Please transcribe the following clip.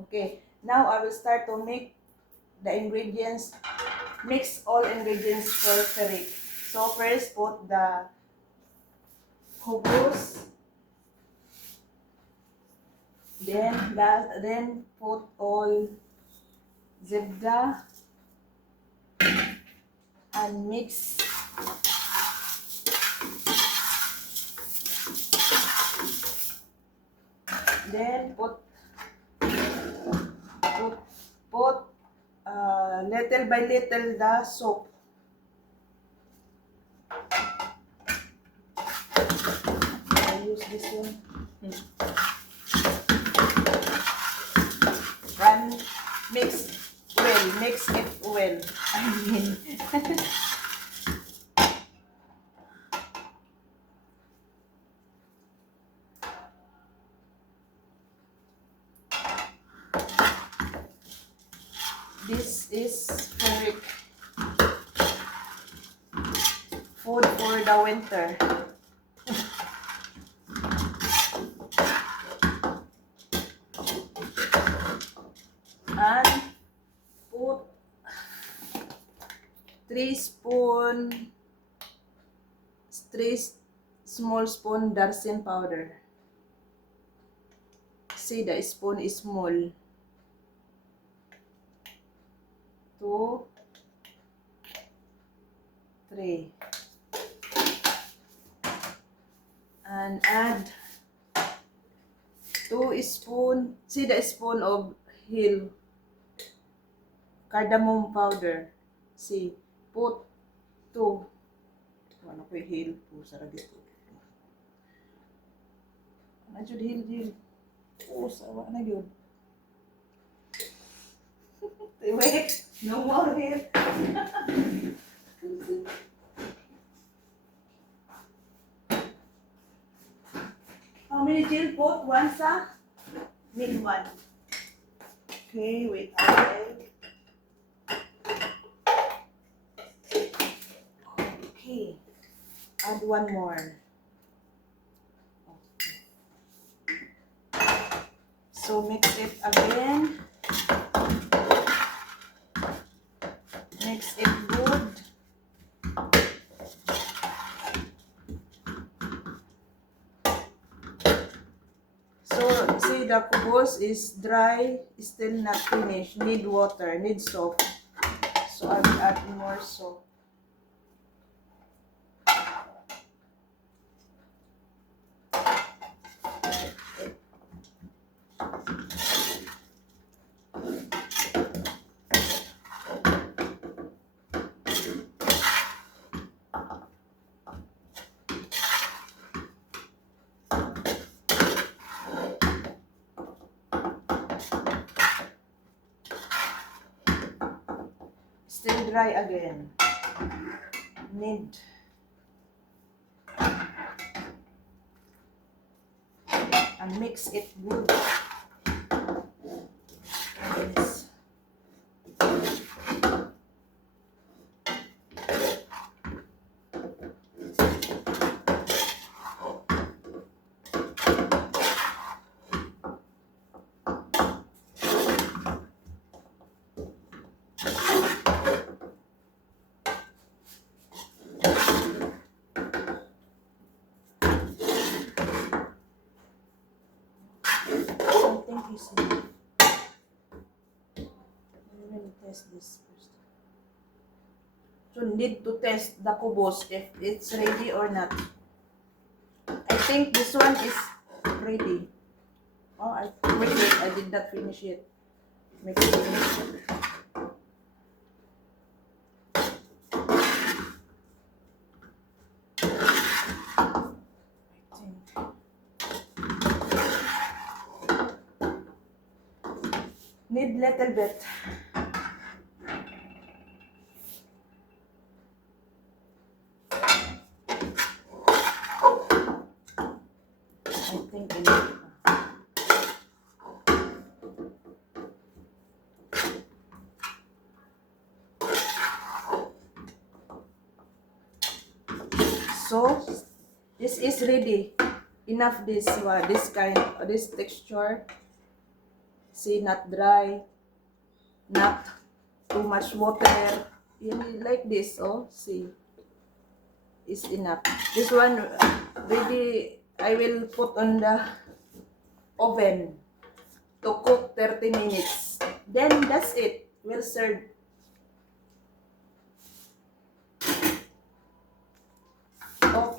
Okay, now I will start to make the ingredients, mix all ingredients for ferric. So first put the hugos, then put all zebda and mix. Then put little by little the soap. I use this one. And mix it well. I mean, this is ferric food for the winter. And put 3 small spoon darsin powder. See, the spoon is small. 2, 3. And add 2 spoon. See the spoon of hill cardamom powder. See, put 2. Ano ko yung hill po sa ragito. Ano yun hill. Oh, sawa na yun. Wait, no more hill. How many jill put? One sa? Mid one. Okay, wait. Okay. Add one more. Okay. So mix it again. Mix it good. So see, the kubos is dry, still not finished. Need water, need soap. So I will add more soap. Still dry again. Need. And mix it good. Yes. Let me test this first. So need to test the kubos if it's ready or not. I think this one is ready. Oh, I did not finish it. Mix it. Need little bit. I think enough. So this is ready. Enough this kind, this texture. See, not dry, not too much water. Like this, oh, see, is enough. This one, ready, I will put on the oven to cook 30 minutes. Then, that's it. We'll serve. Okay.